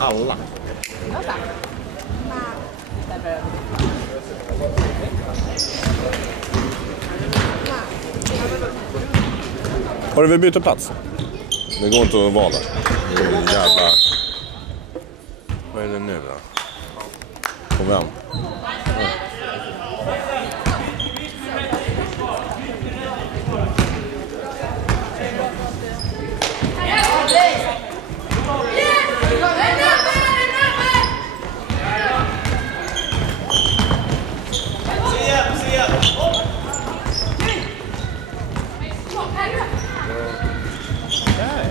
alla. Har du väl byta plats? Det går inte att vara där. Jävla... Vad är det nu då? På vem?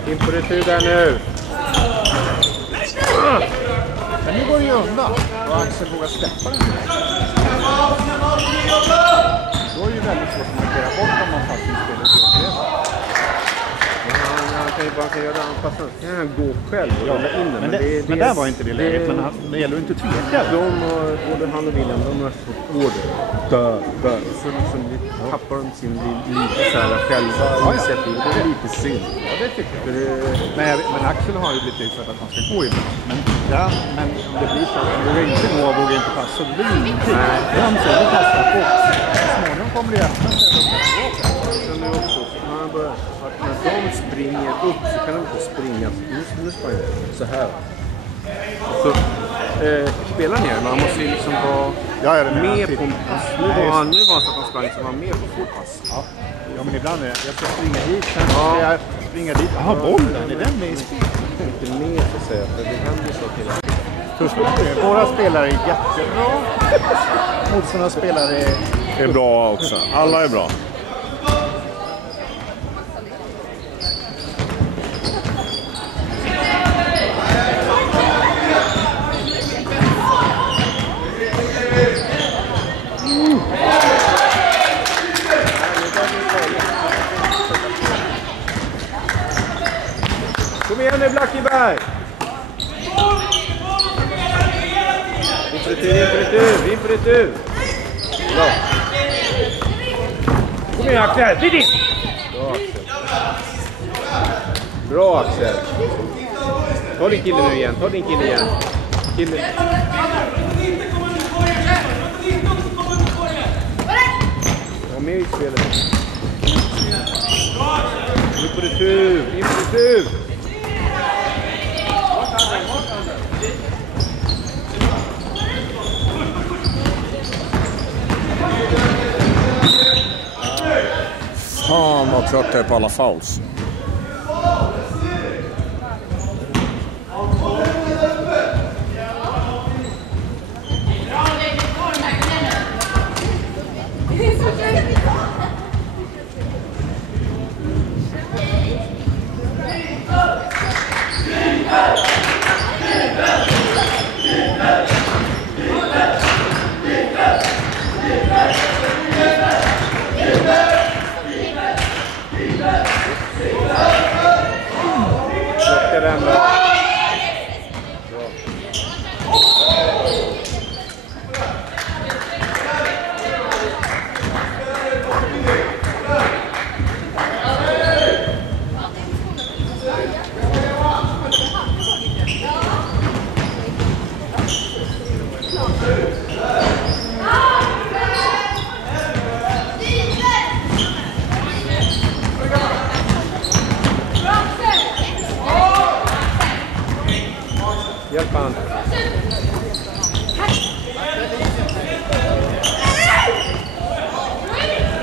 In på retur där nu. Men nu går det ju undan. Och Axel vågar släppa den. Då är det ju väldigt svårt att markera bort om man faktiskt spelar till. Han kan ju bara göra anpassning. Han kan gå själv och rulla in den. Men där var inte det läget. Men det gäller ju inte att tveka. Både han och William, de har fått order. Dö. Så liksom tappar de sin lite så här själva initiativ. Det är lite synd. Ja, det tycker jag. Men Axel har ju blivit utsatt att man ska gå ibland. Men det blir så att man vågar inte gå och vågar inte passa. Det blir ingenting. Det passar på. Småningom kommer det öppna sig. Så nu också, när de springer upp så kan de inte springa. Nu springer så här. Så spelar ner, man måste ju liksom vara med på en pass. Nu var han så att han sprang så var med på fotpass. Ja, men ibland är jag ska springa hit, sen ska jag springa dit. Jaha, bollen, är den med i spel? Inte med så att säga, för det händer så till. Våra spelare är jättebra. Motståndarna spelare är bra också. Alla är bra. Kom igen nu, Blackeberg! In på retur! Bra! Kom igen, Axel! Titt in! Bra, Axel! Ta din kille nu igen, Kille. Ja, med i spelet. In på retur! Fan vad trött jag är på alla fouls. Hjälp han.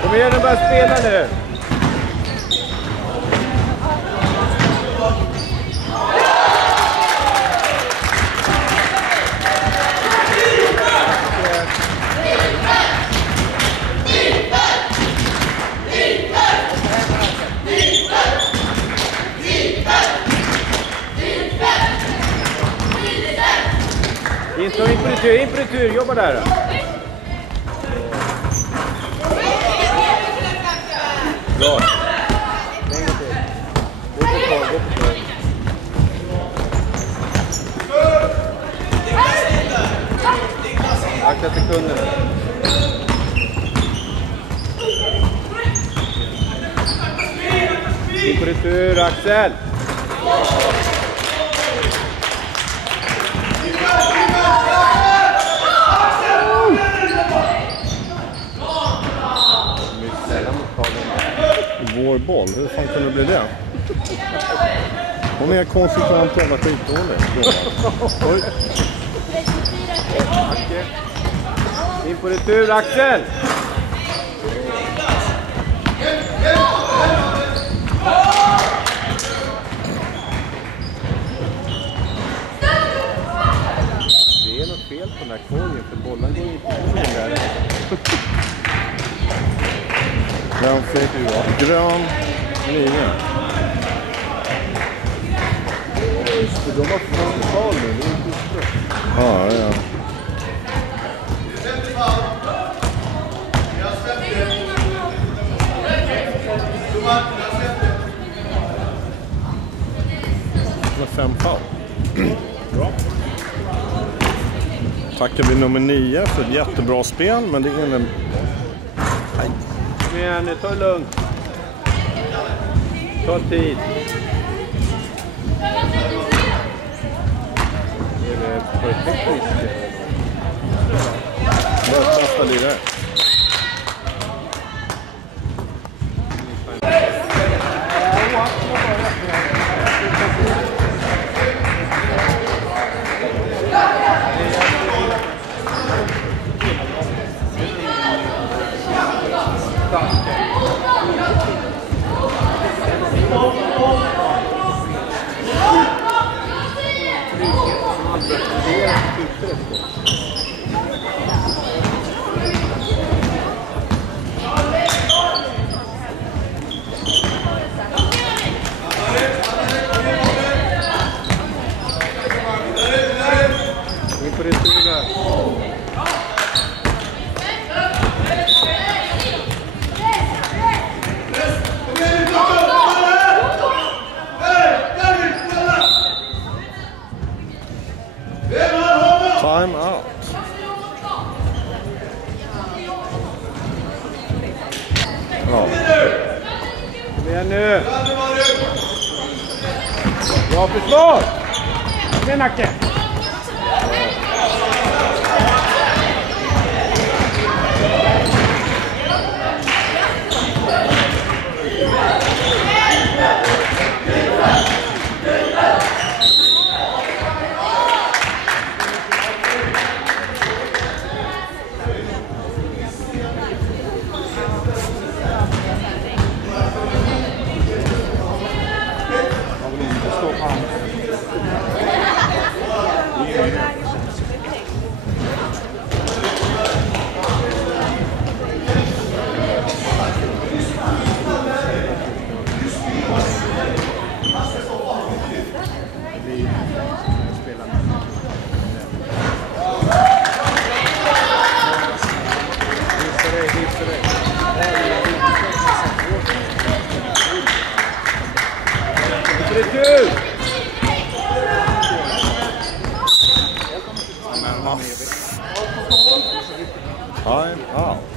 Kom igen och börja spela nu. In på retur, jobba där då. Bra. Gå på kvar. Akta sekunderna. In på retur, Axel. vår boll. Hur fan kunde det bli det? Hon är konsekvent jävla skitdålig. Oj. In på retur, Axel! Det är något fel på den här korgen, för bollen går inte på den där. Den fick grön 9. De har framfall nu, det är inte så. Ja, ja. Med 5 foul. Bra. Tackar vi nummer 9 för ett jättebra spel, men det är en... Nej. Kom igen nu, ta det lugnt. Ta tid. Det är för tekniskt. Bara testa lite. Time out. Ja. Kom igen nu. Bra försvar. Kom igen, Nacke. Time out.